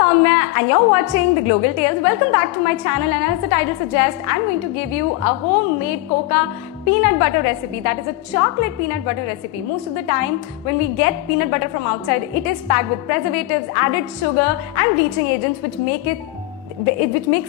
Somya and you're watching the Global Tales. Welcome back to my channel, and as the title suggests, I'm going to give you a homemade coca peanut butter recipe. That is a chocolate peanut butter recipe. Most of the time when we get peanut butter from outside, it is packed with preservatives, added sugar and bleaching agents which makes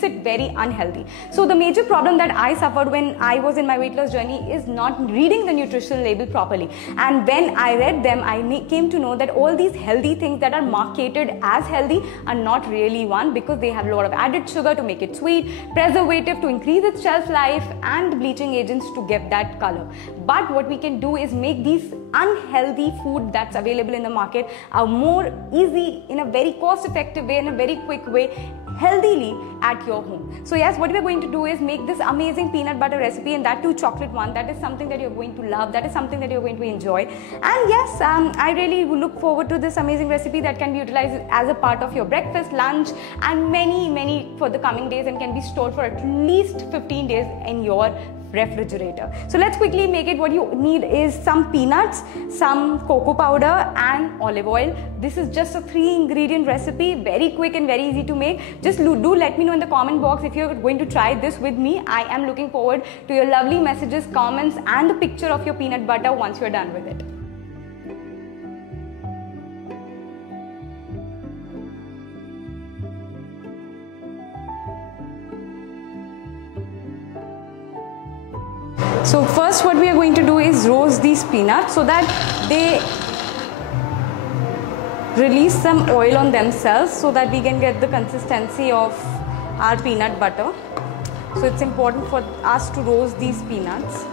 it very unhealthy. So the major problem that I suffered when I was in my weight loss journey is not reading the nutritional label properly. And when I read them, I came to know that all these healthy things that are marketed as healthy are not really one, because they have a lot of added sugar to make it sweet, preservative to increase its shelf life, and bleaching agents to give that color. But what we can do is make these unhealthy food that's available in the market a more easy, in a very cost effective way, in a very quick way, healthily at your home. So yes, what we're going to do is make this amazing peanut butter recipe, and that too chocolate one. That is something that you're going to love. That is something that you're going to enjoy. And yes, I really look forward to this amazing recipe that can be utilized as a part of your breakfast, lunch, and many for the coming days, and can be stored for at least 15 days in your refrigerator. So let's quickly make it. What you need is some peanuts, some cocoa powder, and olive oil. This is just a 3-ingredient recipe, very quick and very easy to make. Just do let me know in the comment box if you're going to try this with me. I am looking forward to your lovely messages, comments, and the picture of your peanut butter once you're done with it. So first what we are going to do is roast these peanuts so that they release some oil on themselves, so that we can get the consistency of our peanut butter. So it's important for us to roast these peanuts.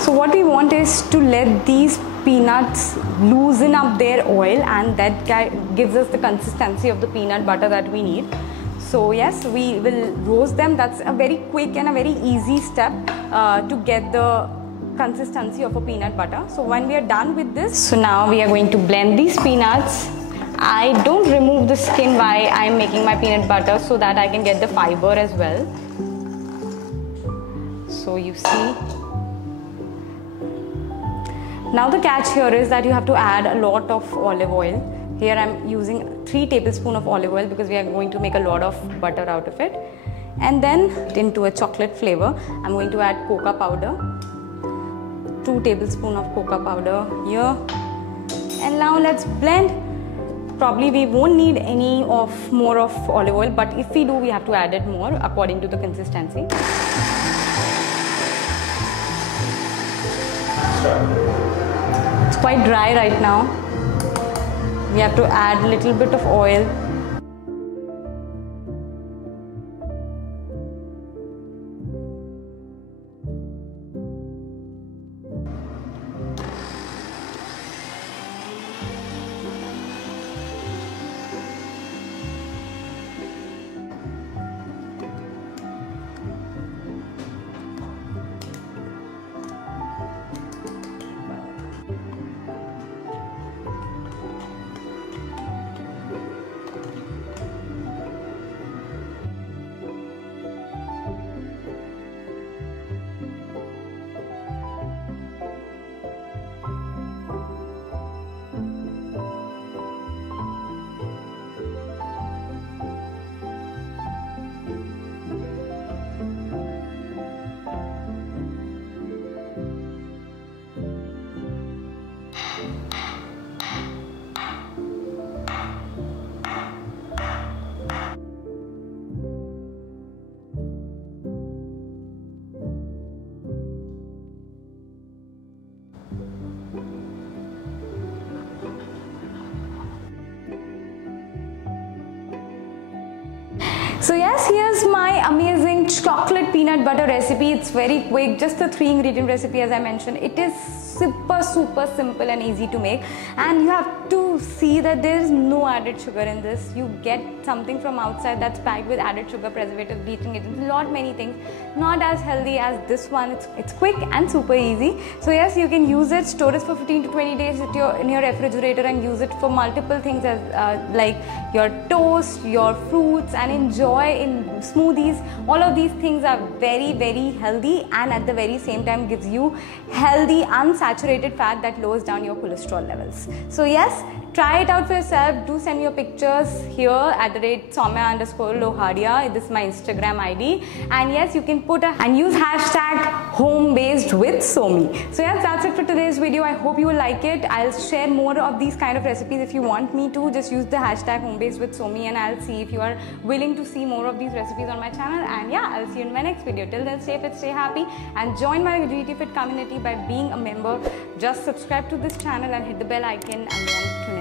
So what we want is to let these peanuts loosen up their oil, and that gives us the consistency of the peanut butter that we need. So yes, we will roast them. That's a very quick and a very easy step to get the consistency of a peanut butter. So when we are done with this, so now we are going to blend these peanuts. I don't remove the skin while I am making my peanut butter, so that I can get the fiber as well. So you see. Now the catch here is that you have to add a lot of olive oil. Here I'm using 3 tablespoons of olive oil because we are going to make a lot of butter out of it. And then into a chocolate flavor, I'm going to add cocoa powder. 2 tablespoons of cocoa powder here. And now let's blend. Probably we won't need any more of olive oil, but if we do, we have to add it more according to the consistency. It's quite dry right now. We have to add a little bit of oil. So yes, here's my amazing chocolate peanut butter recipe. It's very quick, just a 3-ingredient recipe as I mentioned. It is super simple and easy to make. And you have to see that there is no added sugar in this. You get something from outside that's packed with added sugar, preservatives, bleaching agents, many things. Not as healthy as this one. It's quick and super easy. So yes, you can use it, store it for 15 to 20 days in your refrigerator and use it for multiple things as like your toast, your fruits, and enjoy in smoothies. All of these things are very healthy, and at the very same time gives you healthy unsaturated fat that lowers down your cholesterol levels. So yes, try it out for yourself. Do send me your pictures here at @Somya_Luhadia. This is my Instagram ID. And yes, you can put and use hashtag home-based with Somi. So yes, that's it for today's video. I hope you will like it. I'll share more of these kind of recipes if you want me to. Just use the hashtag home-based with Somi, and I'll see if you are willing to see more of these recipes on my channel. And yeah, I'll see you in my next video. Till then, stay fit, stay happy, and join my GT Fit community by being a member. Just subscribe to this channel and hit the bell icon and then tune in.